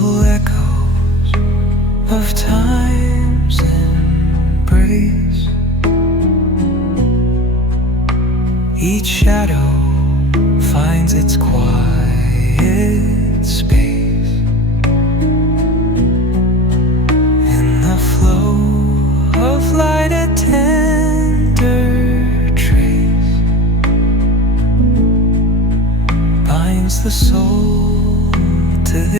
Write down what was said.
Full echoes of time's embrace. Each shadow finds its quiet space. In the flow of light, a tender trace binds the soul to the